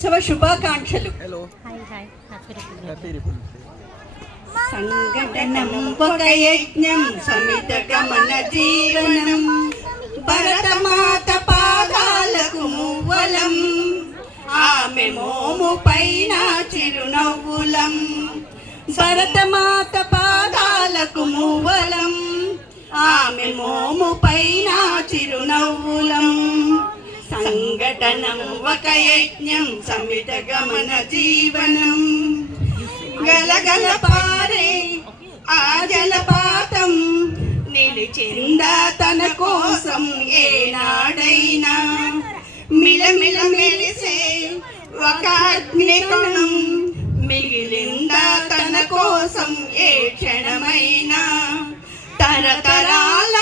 శుభాకాంక్షలు. సంఘటనం ఒక యజ్ఞం సమిత గమన జీవనం భరతమాత పాదాలకు మువ్వలం ఆమె మోము పైన చిరునవ్వులం భరతమాత పాదాలకు మువ్వలం ఆమె మోము పైన చిరునవ్వులం సంఘటనం ఒక యజ్ఞం సమిత గమన జీవనం గలగల పారే ఆ జలపాతం నిలిచిందా తన కోసం ఏనాడైనా మిలమిల మెరిసే ఒక అగ్నికోణం మిగిలిందా తన కోసం ఏ క్షణమైనా తరతరాల